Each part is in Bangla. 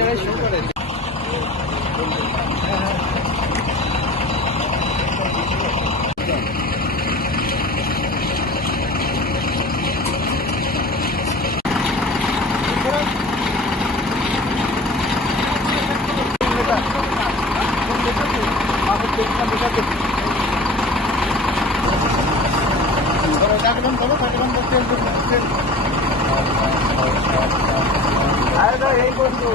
জায়গায় শুরু করে এই বন্ধু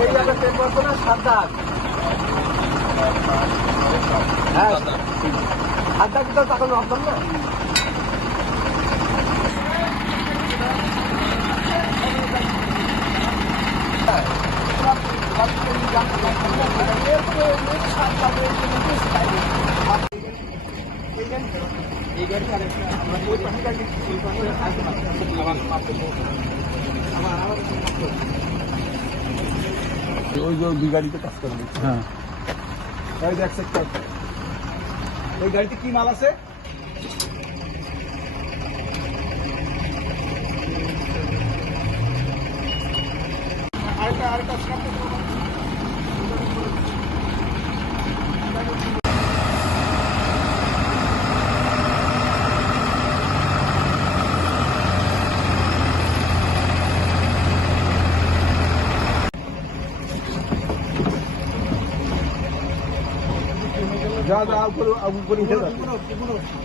এই জায়গায় তেল পড়তো না 7 দাগ। হ্যাঁ 7 দাগ তো তখন ভাবতাম না। এই গাড়ি আরেকটা আমরা ওই পাশে গাড়ি ওই পাশে আসবে না ওই যে দুই গাড়িতে কাজ করে দিচ্ছে। হ্যাঁ এই দেখ সেক্টর ওই গাড়িতে কি মাল আছে আরেকটা যা যা উপরে উঠে যা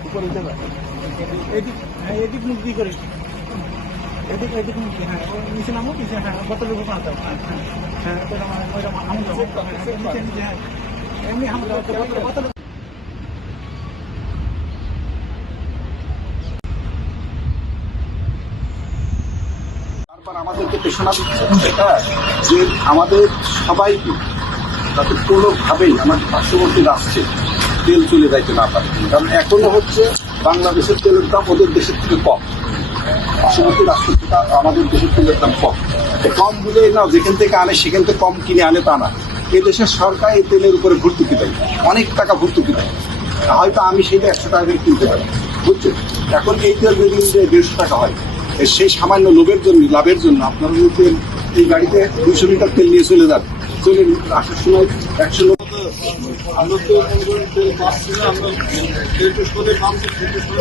উপরে উঠে যা এদিক এদিক মুখ দিয়ে করি এদিক এদিক মুখ দিয়ে হ্যাঁ নিচে নামো নিচে হ্যাঁ বোতলের উপর আনতে হ্যাঁ হ্যাঁ হ্যাঁ এমনি আমরা বোতল তারপর আমাদেরকে পেশনা দিচ্ছে সেটা যে আমাদের সবাইকে যাতে কোনোভাবেই আমাদের পার্শ্ববর্তী রাষ্ট্রে তেল চলে যাইতে না পারে, কারণ এখনো হচ্ছে বাংলাদেশের তেলের দাম ওদের দেশের থেকে কম, পার্শ্ববর্তী রাষ্ট্র থেকে আমাদের দেশের তেলের দাম কম। কম বুঝে না যেখান থেকে আনে সেখান থেকে কম কিনে আনে তা না, এই দেশের সরকার এই তেলের উপরে ভর্তুকি দেয়, অনেক টাকা ভর্তুকি দেয়, হয়তো আমি সেটা 100 টাকা করে কিনতে পারি, বুঝছেন। এখন এই তেল যদি 150 টাকা হয়, সেই সামান্য লাভের জন্য আপনারা যদি তেল এই গাড়িতে 200 লিটার তেল নিয়ে চলে যান, চলে আসার সময় 100 লোক আমরা তো তেল পাচ্ছি না, আমরা তেল টুস করে পাম্প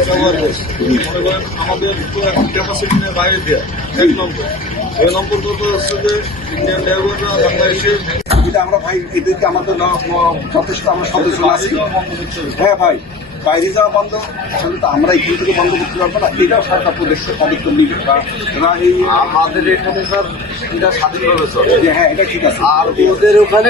ব্যবহার করছি, আমাদের তো এখন ক্যাপাসিটি বাইরে দেওয়া 1 নম্বর। 2 নম্বর কথা হচ্ছে যে ইন্ডিয়ান ড্রাইভাররা বাংলাদেশে আমরা ভাই এদেরকে আমাদের যথেষ্ট আমরা সদস্য আছি। হ্যাঁ ভাই বাইরে যাওয়া বন্ধ, আসলে তো আমরা এখান থেকে বন্ধ করতে পারবো না, এটাও সরকার পদক্ষেপ নিবে। আমাদের এখানে স্যার এটা স্বাধীনভাবে চলে, হ্যাঁ এটা ঠিক আছে, আর ওদের ওখানে